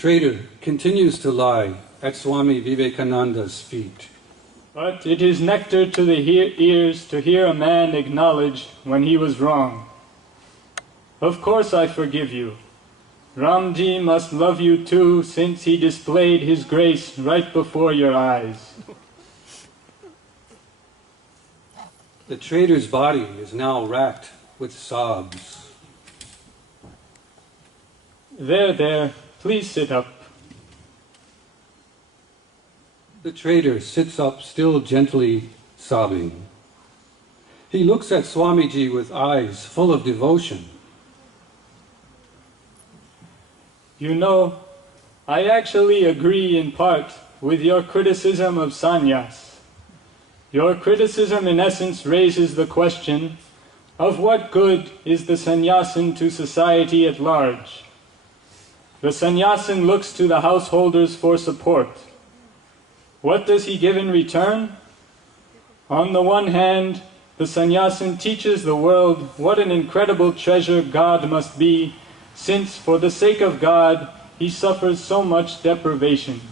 traitor continues to lie at Swami Vivekananda's feet. But it is nectar to the ears to hear a man acknowledge when he was wrong. Of course I forgive you. Ramji must love you too, since he displayed his grace right before your eyes. The traitor's body is now racked with sobs. There, please sit up. The traitor sits up, still gently sobbing. He looks at Swamiji with eyes full of devotion. You know, I actually agree in part with your criticism of sannyas. Your criticism in essence raises the question of what good is the sannyasin to society at large. The sannyasin looks to the householders for support. What does he give in return? On the one hand, the sannyasin teaches the world what an incredible treasure God must be, since for the sake of God he suffers so much deprivation.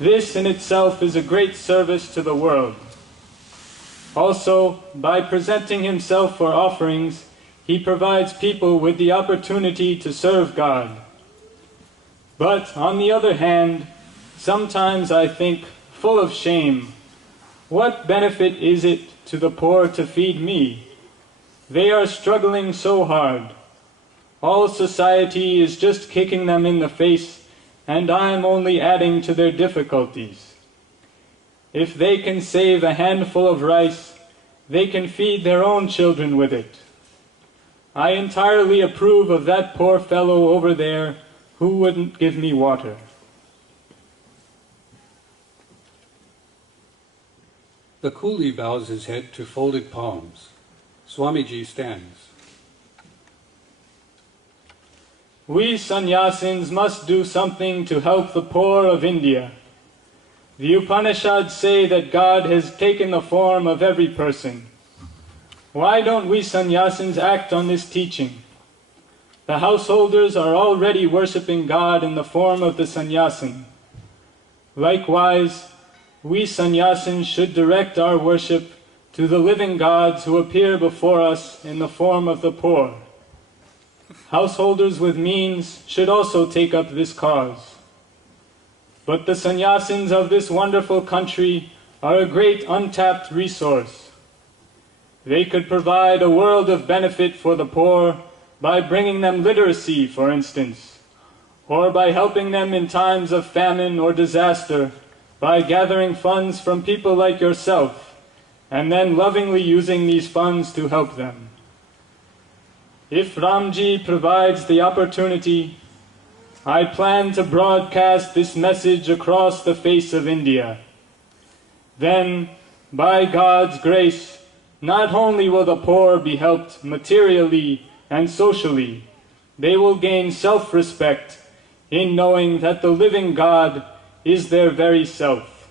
This in itself is a great service to the world. Also, by presenting himself for offerings, he provides people with the opportunity to serve God. But on the other hand, sometimes I think, full of shame, what benefit is it to the poor to feed me? They are struggling so hard. All society is just kicking them in the face, and I am only adding to their difficulties. If they can save a handful of rice, they can feed their own children with it. I entirely approve of that poor fellow over there who wouldn't give me water. The coolie bows his head to folded palms. Swamiji stands. We sannyasins must do something to help the poor of India. The Upanishads say that God has taken the form of every person. Why don't we sannyasins act on this teaching? The householders are already worshipping God in the form of the sannyasin. Likewise, we sannyasins should direct our worship to the living gods who appear before us in the form of the poor. Householders with means should also take up this cause. But the sannyasins of this wonderful country are a great untapped resource. They could provide a world of benefit for the poor by bringing them literacy, for instance, or by helping them in times of famine or disaster by gathering funds from people like yourself, and then lovingly using these funds to help them. If Ramji provides the opportunity, I plan to broadcast this message across the face of India. Then, by God's grace, not only will the poor be helped materially and socially, they will gain self-respect in knowing that the living God is their very self.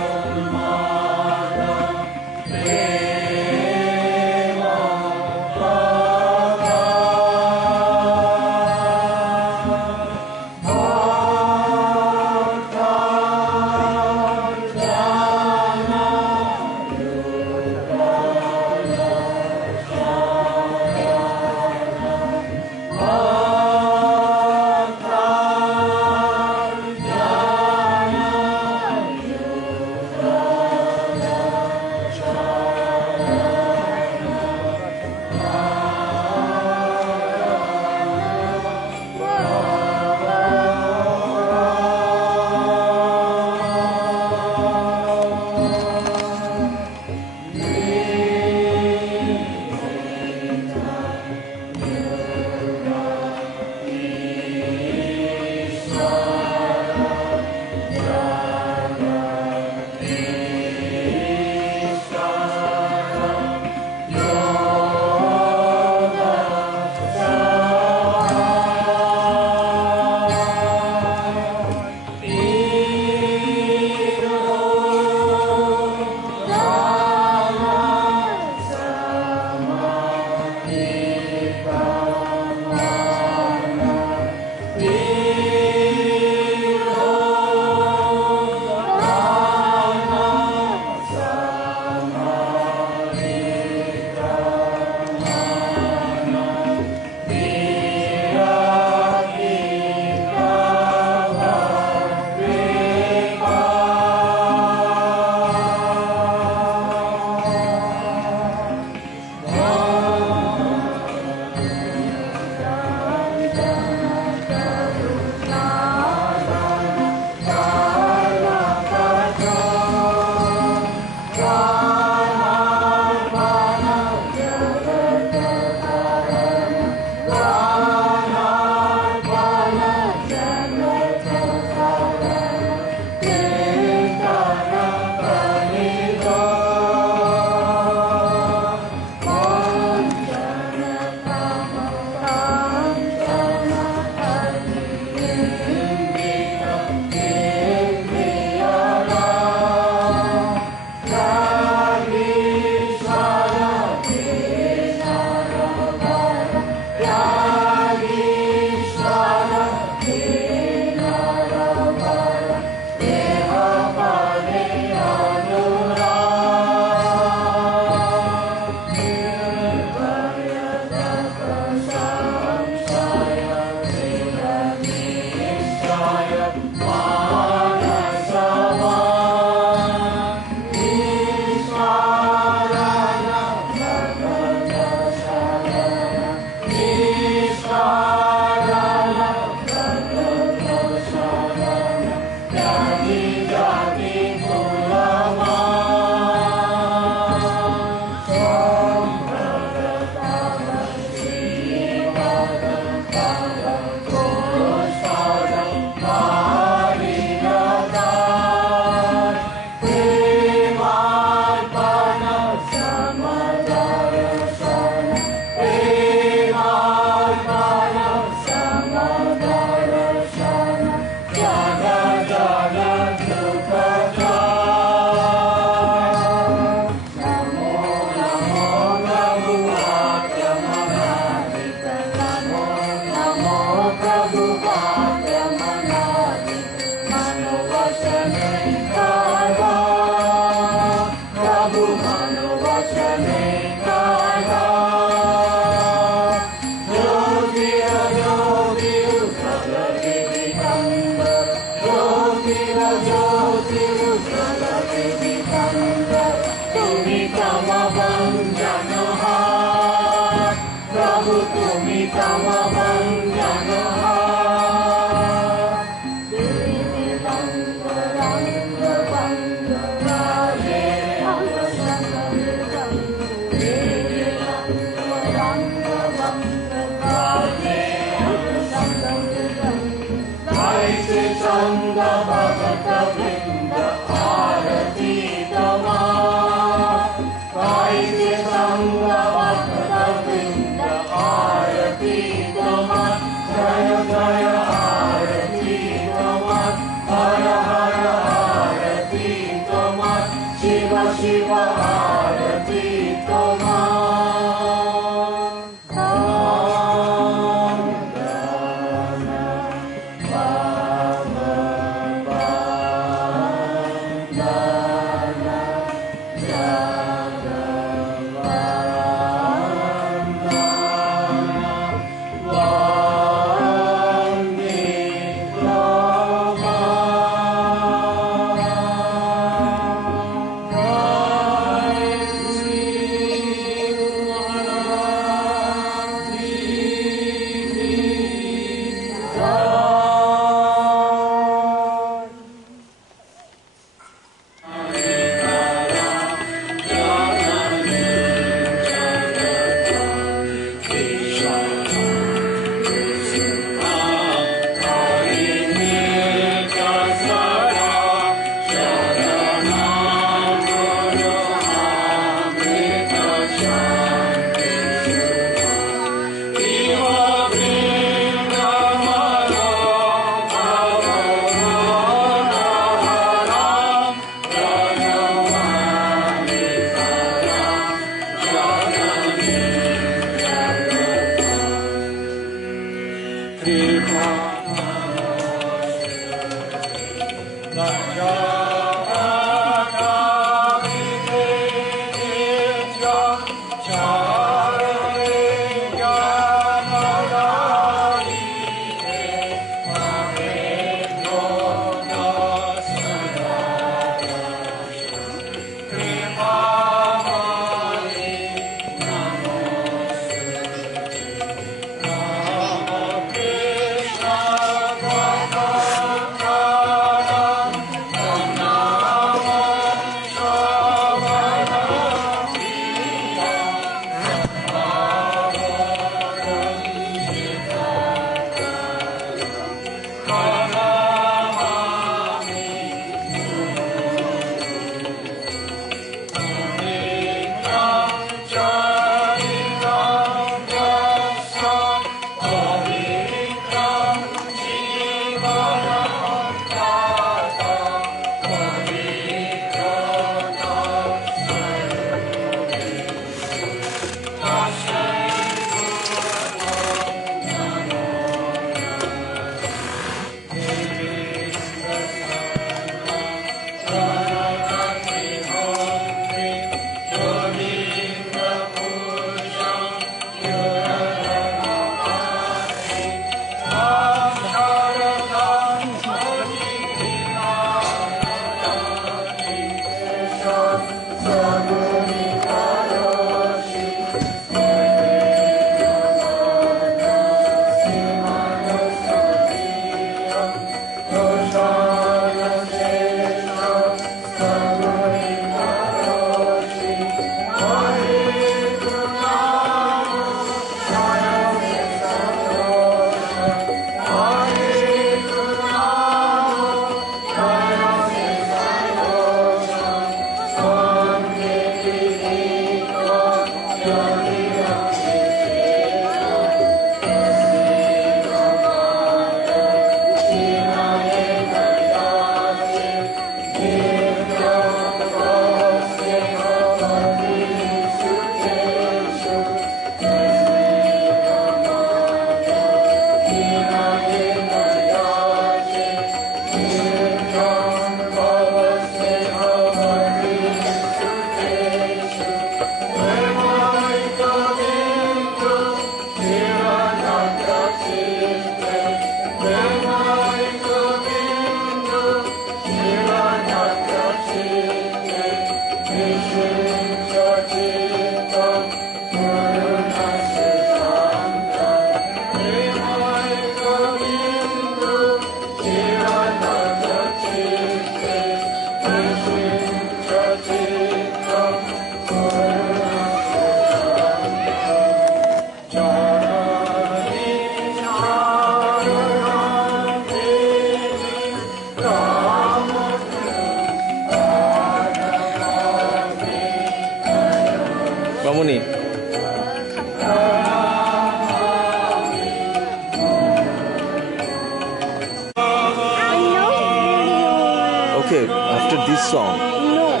After this song. No.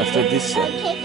After this song.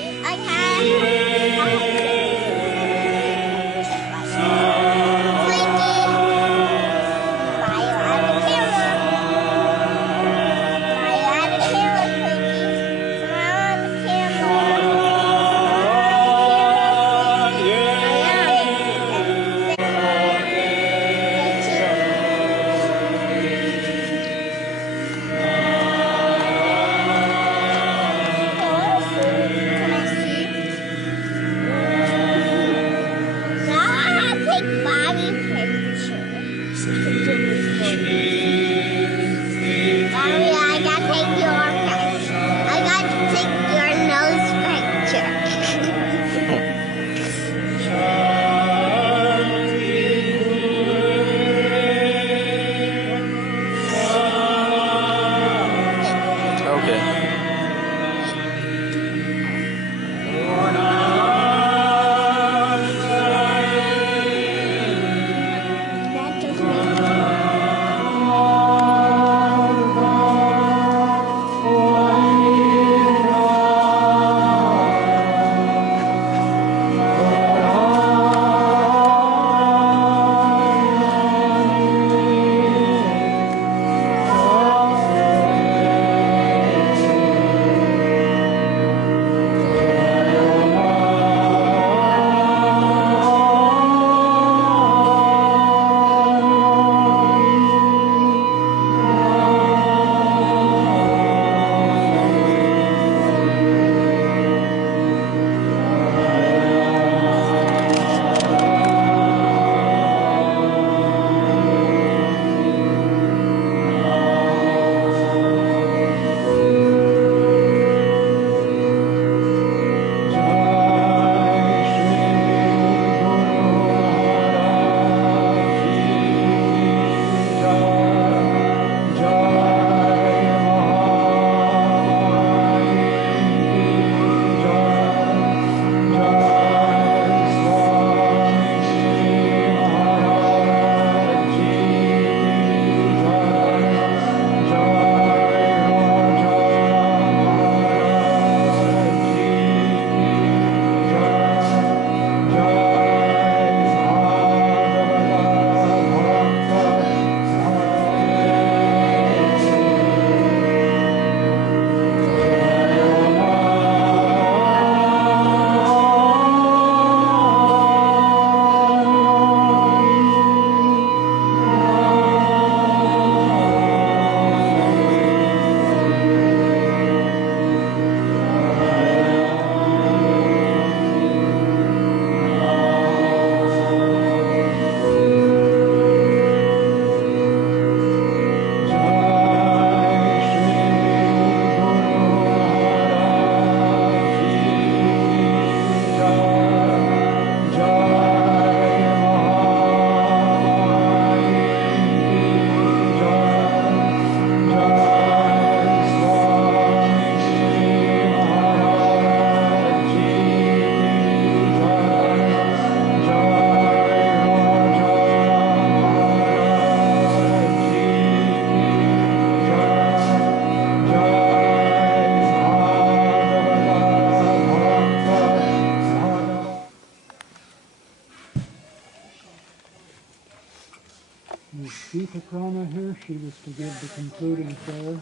Deepa Krama here, she was to give the concluding prayer.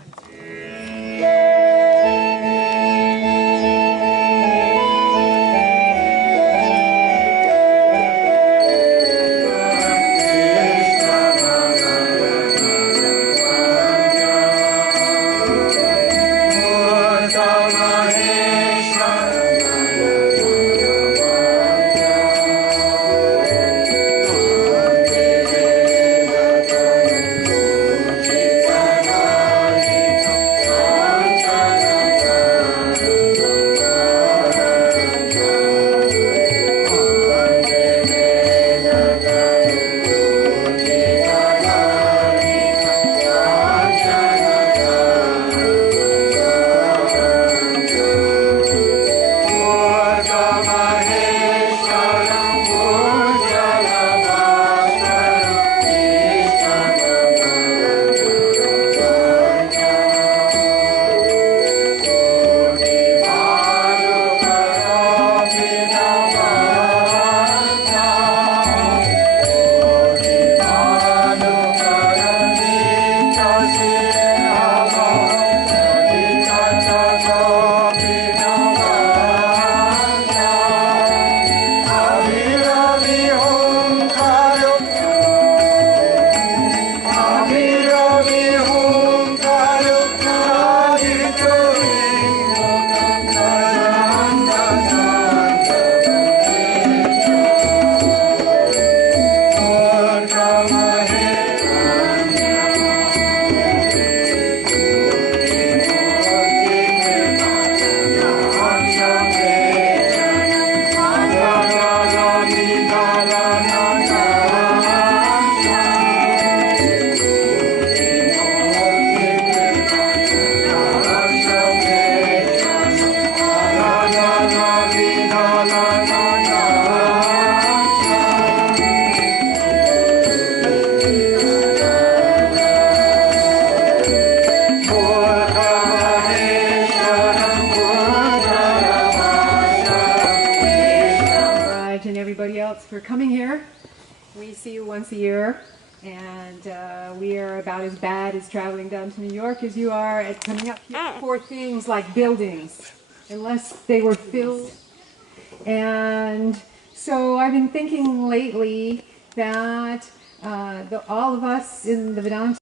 else for coming here. We see you once a year, and we are about as bad as traveling down to New York as you are at coming up here for things like buildings, unless they were filled. And so I've been thinking lately that all of us in the Vedanta